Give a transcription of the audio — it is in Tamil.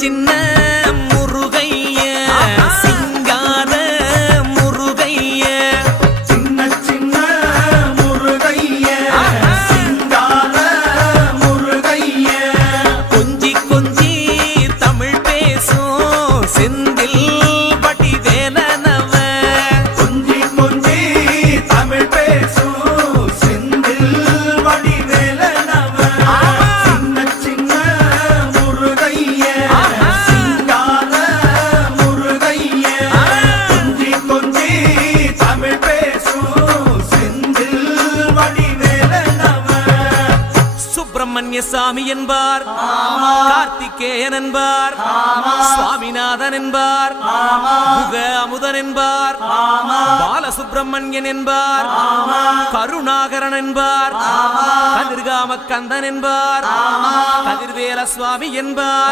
சின்ன முருகைய சிங்கார முருகைய சின்ன சின்ன முருகைய சிங்கார முருகைய கொஞ்சி கொஞ்சி தமிழ் பேசும் செந்தில் வடிவேலனவ கொஞ்சி கொஞ்சி தமிழ் பேசும் செந்தில் வடிவேலனவ சின்ன சின்ன முருகைய சிங்கார முருகைய கொஞ்சி கொஞ்சி தமிழ் பேசும் செந்தில் வடிவேலனவ சுப்பிரமணிய சாமி என்பார், கார்த்திகேயன் என்பார், சுவாமிநாதன் என்பார், முக அமுதன் என்பார், பாலசுப்பிரமணியன் என்பார், கருணாகரன் என்பார், கதிர்காம கந்தன் என்பார், கதிர்வேல சுவாமி என்பார்.